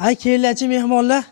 Ay kelinglarchi mehmonlar,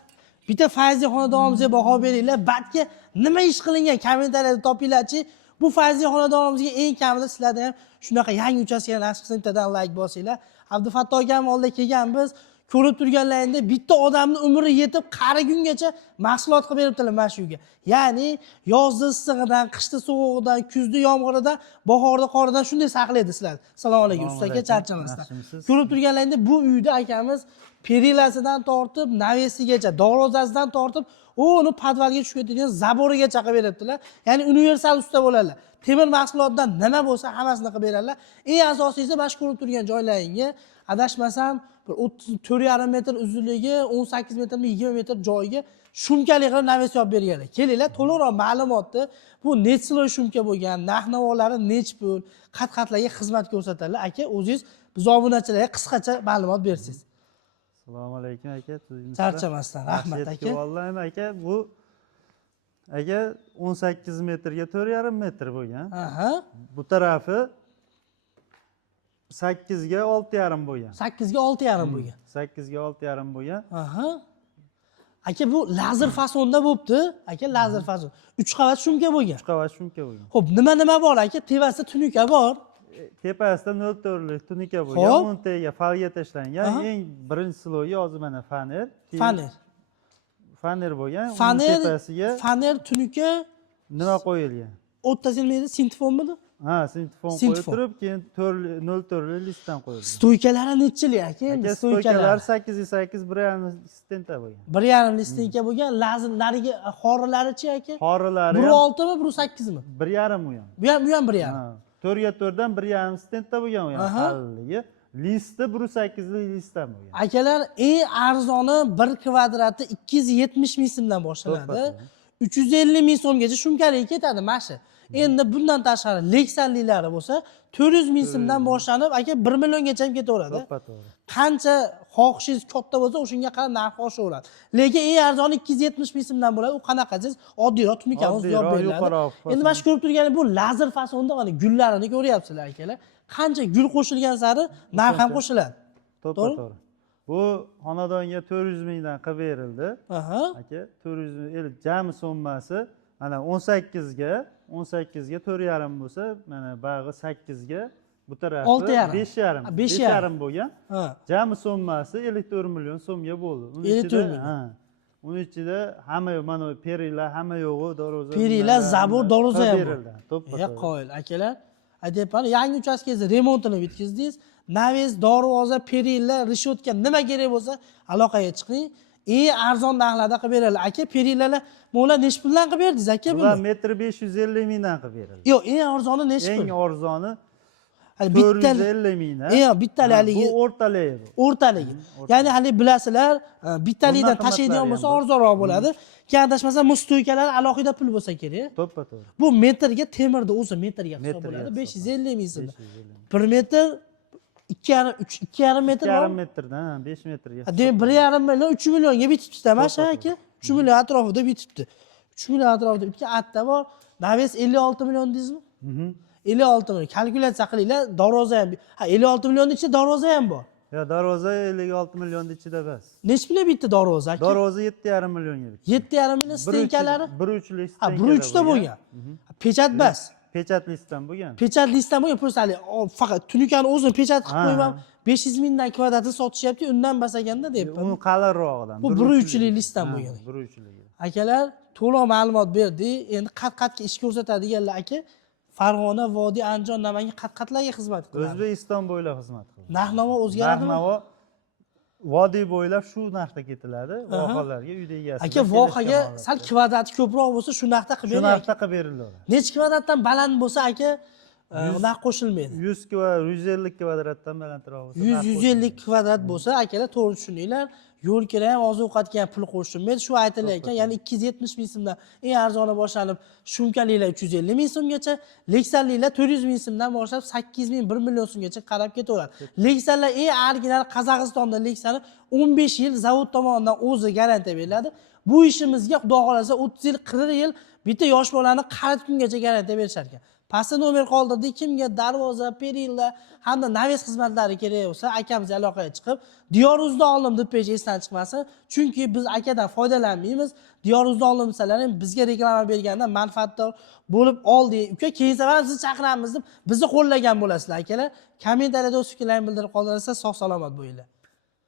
bitta Fayzi xonadonimizga baho beringlar. Batga nima ish qilingan kommentariyada topinglarchi. Bu Fayzi xonadonimizga eng kamida sizlarda ham shunaqa yangi uchastkani nasib qilsa bittadan like bosinglar. Abdufatto akam oldida kelganmiz. Ko'rib turganlaringda bitta odamning umri yetib qarigungacha mahsulot qilib beribdilar mana shu uyga. Ya'ni yozda issig'idan, qishda sovug'idan, kuzda yomg'iridan, bahorda qoridan shunday saqlaydi sizlar. Assalomu alaykum usta aka, charchamasdan. Ko'rib turganlaringda bu uyda akamiz perilasidan tortib, navesigacha, dorozasidan tortib, uni podvalga tushib ketadigan zaborigacha qilib beribdilar. Ya'ni universal usta bo'ladilar. Temir mahsulotdan nima bo'lsa hammasini qilib beradilar. Eng asosiysi mana shu ko'rib turgan joylaringga adashmasam 4,5 metr uzunligi, 18 metrmi 20 metr joyiga shumkali qilib naves yopib berganlar. Kelinglar, to'liqroq ma'lumotni, bu nechsiloy shumka bo'lgan, narx-navolari nech pul, qat-qatlarga xizmat ko'rsatadilar. Aka, o'zingiz biz obunachilarga qisqacha ma'lumot bersangiz. Assalomu alaykum aka. Charchamasdan rahmat aka. Vallahi aka, bu aka 18 metrga 4,5 metr bo'lgan. Aha. Bu tarafi 8 ga 6,5 bo'lgan. 8 ga 6,5 bo'lgan. 8 ga 6,5 bo'lgan. Aha. Aka, bu lazer fasonda bo'libdi. Aka, lazer fason. 3 qavat shumka bo'lgan. 3 qavat shumka bo'lgan. Xo'p, nima bor aka? Tepasida tunuka bor. Tepasida 0,4 lik tunuka bo'lgan. Uni tagiga falga tashlangan. Eng birinchi sloyi hozir mana faner. Faner bo'lgan. Tepasiga faner tunuka nima qo'yilgan? O'rtasiga nima edi? Sintefonmidi? Ha, sintifon qo'yib turib, keyin 0,4 listdan qo'yilgan. Stoykalari nechchilik aka? Endi stoykalar 8 ga 8 1,5 stenta bo'lgan. 1,5 listinka bo'lgan. Lazim narigi xorilarichi aka? Xorilari 1,6 mi, 1,8 mi? 1,5 u ham. Bu ham 1,5. Ha, 4 ga 4 dan 1,5 stenta bo'lgan u ham. Halligi. Listi 1,8 lik listdan bo'lgan. Akalar, eng arzoni 1 kvadrati 270 ming so'mdan boshlanadi. 350 ming so'mgacha shumkalik ketadi mashi. Endi bundan tashqari leksanliklari bo'lsa 400 ming so'mdan boshlanib, aka 1 milliongacha ham ketaveradi. To'g'ri. Qancha xohishingiz katta bo'lsa, o'shunga qarab narxi oshaveradi. Lekin eng arzoni 270 ming so'mdan bo'ladi. U qanaqasiz? Oddiyroq tunikamiz yo'q beriladi. Endi mana shu ko'rib turganingiz bu lazer fasonda mana gullarini ko'ryapsizlar akalar. Qancha gul qo'shilgan sari narx ham qo'shiladi. To'g'ri. Bu xonadonga 400 mingdan qilib berildi. Aha. Aka, 400 ming jami summasi mana 18 ga 4,5 bo'lsa, mana bag'i 8 ga bu tarafi 5,5. 5,5 bo'lgan. Jami summasi 54 million so'mga bo'ldi. Uning ichida hamma mana perilar, hamma yo'g'i, doroza. Perilar, zabor, doroza ham berildi. Ya qo'yil akalar. Aytayapman, yangi uchastkangizni remontini bitkizdingiz. Naves, darvoza, perilar, rishotka nima kerak bo'lsa, aloqaga chiqing. Eng arzon narxlarda qilib beriladi. Aka, perilarni mo'la nech puldan qilib berdingiz aka buni? Bular metr 550 mingdan qilib berildi. Yo'q, eng arzoni nech pul? Eng arzoni 450 mingdan. Yo'q, bittaligi. Bu o'rtaligi. O'rtaligi. Ya'ni hali bilasizlar, bittaligidan tashlaydigan bo'lsa arzonroq bo'ladi. Keyin adashmasam mustoykalar alohida pul bo'lsa kerak. To'ppa-to'g'ri. Bu metrga temirda o'zi metrga hisob bo'ladi. 550 ming so'm. 1 metr 2,5 metr. 2,5 metrdan 5 metrga. Demak 1,5 million 3 millionga bitibdi mana aka. 3 million atrofida bitibdi. 3 million atrofida bitgan atta bor. Naves 56 million deysizmi? 56 million. Kalkulyatsiya qilinglar, darvoza ham. Ha, 56 millionning ichida darvoza ham bor. Yo, darvoza 56 millionning ichida bas. Nech pulga bitdi darvoza aka? Darvoza 7,5 millionga bitdi. 7,5 million stenkalari? 1,3 Ha, 1,3 ta bo'lgan. Pechat bas. Pechatlisdan bo'lgan. Pechatlisdan bo'lgan, pulsali faqat tunikani o'zini pechat qilib qo'ymam. 500 mingdan kvadratini sotishyapti, undan bas ekanda deyapman. Uni qalinrog'idan. Bu 1,3 lik listdan bo'lgan. 1,3 lik. Akalar, to'liq ma'lumot berdi. Endi qat-qatga ish ko'rsatadiganlar aka, Farg'ona, Vodiy, Andijon, Namangan qat-qatlarga xizmat qiladi. O'zbekiston bo'ylab xizmat qiladi. Narx-navo o'zgaradimi? Narx-navo Vodiy bo'ylab shu narxda ketiladi. Vohalarga uyda egasi. Aka, vohaga sal kvadrati ko'proq bo'lsa, shu narxda qilib beriladi. beriladi. Shu narxda qilib beriladi. Nech kvadratdan baland bo'lsa aka, narx qo'shilmaydi. 100 kvadrat, 150 kvadratdan balandroq bo'lsa, 100-150 kvadrat bo'lsa, akalar to'g'ri tushuninglar. Yo'l kira ham, oziq-ovqatga ham pul qo'shilmaydi. Shu aytilayotgan, ya'ni 270 ming so'mdan eng arzoni boshlanib, shumkaliklar 350 ming so'mgacha, leksanliklar 400 ming so'mdan boshlab 8 ming 1 million so'mgacha qarab ketaveradi. Leksanlar eng original Qozog'istondan leksani 15 yil zavod tomonidan o'zi garantiya beriladi. Bu ishimizga xudo xolasa 30 yil, 40 yil bitta yosh bolani qaritgungacha garantiya berishar ekan. pastda nomer qoldirdik. Kimga darvoza, perilla hamda naves xizmatlari kerak bo'lsa, akamiz aloqaga chiqib, Diyoruzda oldim deb pesh esdan chiqmasin. Chunki biz akadan foydalanmaymiz. Diyoruzda oldim desalar ham bizga reklama berganda manfaatdor bo'lib oldik. Uka, keyin safar sizni chaqiramiz deb bizni qo'llagan bo'lasizlar akalar. Kommentariyada o'z fikrlaringizni bildirib qoldirsangiz sog' salomat bo'linglar.